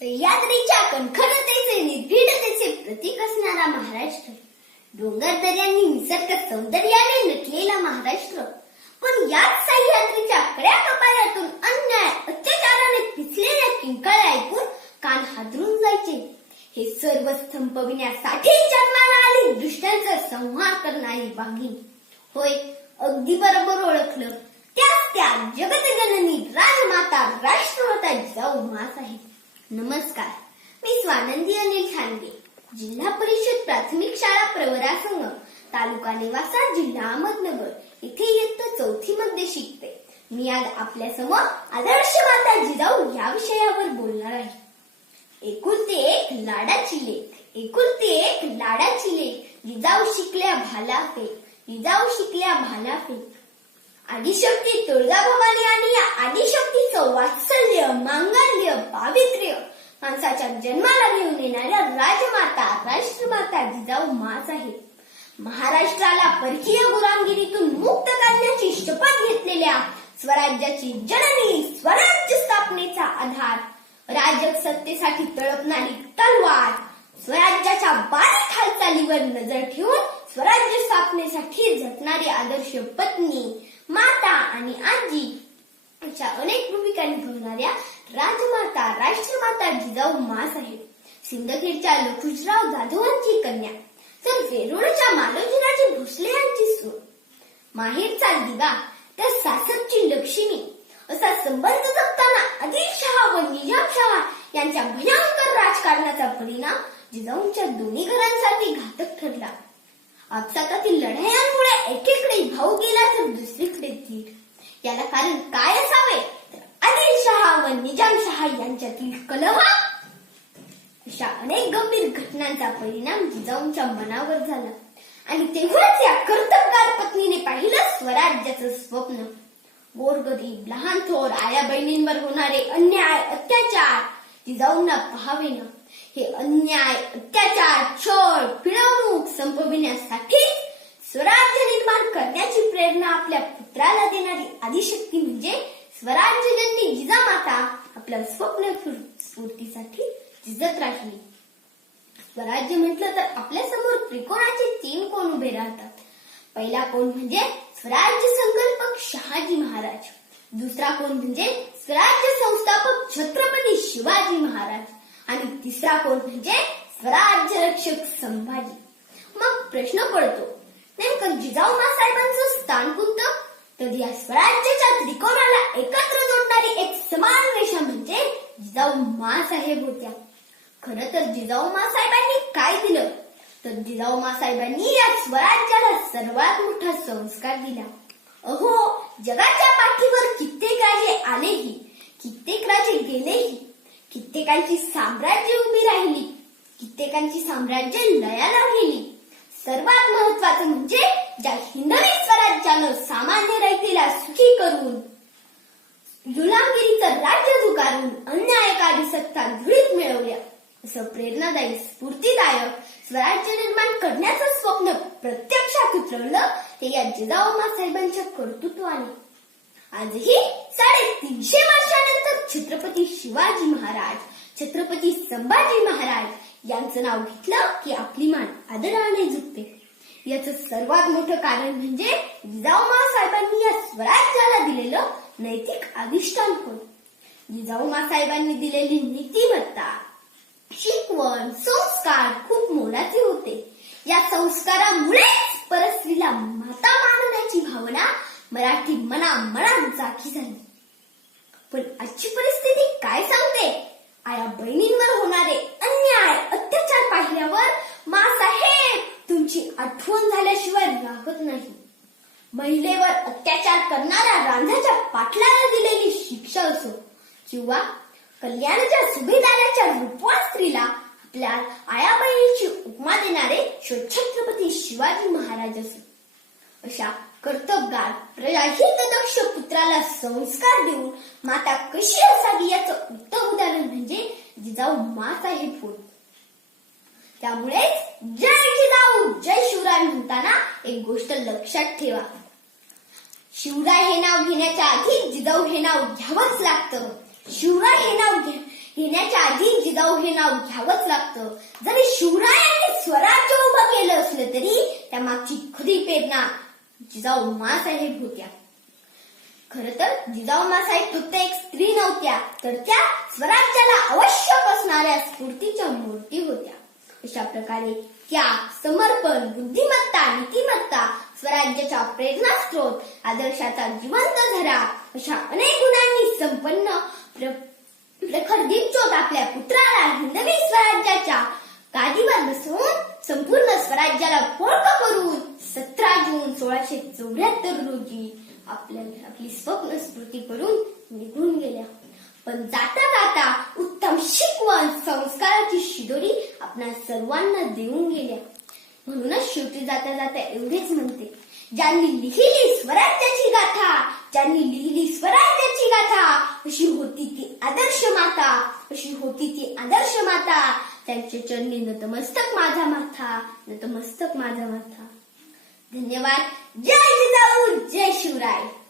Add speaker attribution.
Speaker 1: सह्याद्रीच्या कणखणतेचे निर्भीडतेचे प्रतीक असणारा महाराष्ट्र. डोंगर दऱ्यांनी निसर्ग सौंदर्याने नटलेला महाराष्ट्र. पण याच सह्याद्रीच्या कड्या कपाऱ्यातून अन्याय अत्याचाराने पिचलेल्या किंकाळ ऐकून कान हादरून जायचे. हे सर्व संपविण्यासाठी जन्माला आली दृष्ट्यांचा संहार करणारी वाघीण होय अगदी बरोबर ओळखलं. त्याच त्या जगतजननी राजमाता राष्ट्रमाता उमास आहे नमस्कार. मी स्वानंदी अनिल खानगे. जिल्हा परिषद प्राथमिक शाळा प्रवरा संघ तालुका नेवासा जिल्हा अहमदनगर. इथे इयत्ता चौथी मध्ये शिकते. मी आज आपल्यासमोर आदर्श माता जिजाऊ या विषयावर बोलणार आहे. एकुलते एक लाडाची लेख एकुलते एक लाडाची लेख. जिजाऊ शिकल्या भाला फेक जिजाऊ शिकल्या भाला फेक. आदिशक्ती तुळजाभवानी आणि आदिशक्तीचं वात्सल्य मांगल्य माणसाच्या जन्माला घेऊन येणाऱ्या राजमाता राष्ट्रमाता जिजाऊ माच आहे महाराष्ट्राला परकीय गुलामगिरीतून मुक्त करण्याची शपथ घेतलेल्या स्वराज्याची जननी स्वराज्य स्थापनेचा आधार. राजक सत्तेसाठी तळपणारी तलवार स्वराज्याच्या बारीक हालचालीवर नजर ठेवून स्वराज्य स्थापनेसाठी झटणारी आदर्श पत्नी माता आणि आजी अशा अनेक भूमिका निभवणाऱ्या राजमाता राष्ट्रमाता जिजाऊ मासाहेब सिंदखेडच्या लखुजराव जाधवांची कन्या तर वेरूळच्या मालोजीराजे भोसले यांची सून. माहेरचा दिवा तर सासरची लक्ष्मी असा संबंध जपताना आदिलशहा व निजामशहा यांच्या भयंकर राजकारणाचा परिणाम जिजाऊंच्या दोन्ही घरांसाठी घातक ठरला. आपसातातील लढायांमुळे एकीकडे भाऊ गेला तर दुसरीकडे तीर याला कारण काय असा व निजामशहा यांच्यातील कलह अशा अनेक गंभीर घटनांचा परिणाम जिजाऊंच्या मनावर झाला. आणि तेव्हाच या कर्तबगार पत्नीने पाहिलं स्वराज्याचं स्वप्न. गोरगरीब लहान थोर आया बहिणींवर होणारे अन्याय अत्याचार जिजाऊंना पहावे ना हे अन्याय अत्याचार छळ पिळवणूक संपविण्यासाठी स्वराज्य निर्माण करण्याची प्रेरणा आपल्या पुत्राला देणारी आदिशक्ती म्हणजे स्वराज्यजननी जिजामाता आपल्या स्वप्न स्फूर्तीसाठी झिजत राहिली स्वराज्य म्हटलं तर आपल्यासमोर त्रिकोणाचे तीन कोण उभे राहतात? पहिला कोण म्हणजे स्वराज्य संकल्पक शहाजी महाराज. दुसरा कोण म्हणजे स्वराज्य संस्थापक छत्रपती शिवाजी महाराज. आणि तिसरा कोण म्हणजे स्वराज्य रक्षक संभाजी. मग प्रश्न पडतो नेमकं जिजाऊ साहेबांचं स्थान कोणतं? तर या स्वराज्याच्या त्रिकोणाला एकत्र जोडणारी एक समान रेषा म्हणजे जिजाऊ मासाहेब होत्या. खर तर जिजाऊ मासाहेबांनी काय दिलं? तर जिजाऊ मासाहेबांनी या स्वराज्याला सर्वात मोठा संस्कार दिला. अहो जगाच्या पाठीवर कित्येक राजे आलेही कित्येक राजे गेलेही कित्येकांची साम्राज्य उभी राहिली कित्येकांची साम्राज्य लयाला गेली. सर्वात महत्वाचं म्हणजे ज्या हिंदवी स्वराज्यानं सामान्य रयतीला सुखी करून गुलामगिरीचं राज्य झुकारून अन्यायकारी सत्ता धुळीत मिळवल्या असं प्रेरणादायी स्फूर्तीदायक स्वराज्य निर्माण करण्याचं स्वप्न प्रत्यक्षात उतरवलं ते या जिजाऊ साहेबांच्या कर्तृत्वाने. आजही साडेतीनशे वर्षानंतर छत्रपती शिवाजी महाराज छत्रपती संभाजी महाराज यांचं नाव घेतलं की आपली मान आदराने झुकते. याचं सर्वात मोठं कारण म्हणजे जिजाऊ साहेबांनी या स्वराज्याला दिलेलं नैतिक अधिष्ठान होय जिजाऊ साहेबांनी दिलेली नीतिमत्ता शिकवण संस्कार खूप मोलाचे होते. या संस्कारामुळेच परस्त्रीला माता मानण्याची भावना मराठी मना मनात जागी झाली. पण आजची परिस्थिती काय सांगते? आया बहिणी होणारे अन्याय अत्याचार पाहिल्यावर मासाहेब तुमची आठवण झाल्याशिवाय राहत नाही महिलेवर अत्याचार करणाऱ्या रांझाच्या पाटलाला दिलेली शिक्षा असो किंवा कल्याणच्या सुभेदाराच्या रूपवान स्त्रीला आपल्या आया बहिणीची उपमा देणारे छत्रपती शिवाजी महाराज असो. अशा कर्तबगार प्रजाहितदक्ष पुत्राला संस्कार देऊन माता कशी असावी याचं उत्तम उदाहरण म्हणजे जिजाऊ मासाहेब होत त्यामुळेच जय जिजाऊ जय शिवराय म्हणताना एक गोष्ट लक्षात ठेवा. शिवराय हे नाव घेण्याच्या आधी जिजाऊ हे नाव घ्यावंच लागतं. शिवराय हे नाव घे- घेण्याच्या आधी जिजाऊ हे नाव घ्यावंच लागतं. जरी शिवरायांनी स्वराज्य उभं केलं असलं तरी त्या मागची खरी प्रेरणा जिजाऊ मासाहेब होत्या. खर तर जिजाऊ मासाहेब फक्त एक स्त्री नव्हत्या तर त्या स्वराज्याला आवश्यक असणाऱ्या स्फूर्तीच्या मूर्ती होत्या. अशा प्रकारे त्या समर्पण बुद्धिमत्ता नीतिमत्ता स्वराज्याचा प्रेरणा स्रोत आदर्शाचा जिवंत धरा अशा अनेक गुणांनी संपन्न प्र- प्रखर दीपज्योत आपल्या पुत्राला हिंदवी स्वराज्याच्या गादीवर बसवून संपूर्ण स्वराज्याला पोळक करून सतरा जून सोळाशे चौऱ्याहत्तर रोजी आपल्या आपली स्वप्न स्मृती करून निघून गेल्या. पण जाता जाता उत्तम शिकवण संस्काराची शिदोरी आपल्या सर्वांना देऊन गेल्या. म्हणूनच शेवटी जाता जाता एवढेच म्हणते. ज्यांनी लिहिली स्वराज्याची गाथा ज्यांनी लिहिली स्वराज्याची गाथा अशी होती ती आदर्श माता अशी होती ती आदर्श माता. त्यांच्या चरणी नतमस्तक माझा माथा नतमस्तक माझा माथा. धन्यवाद. जय जिजाऊ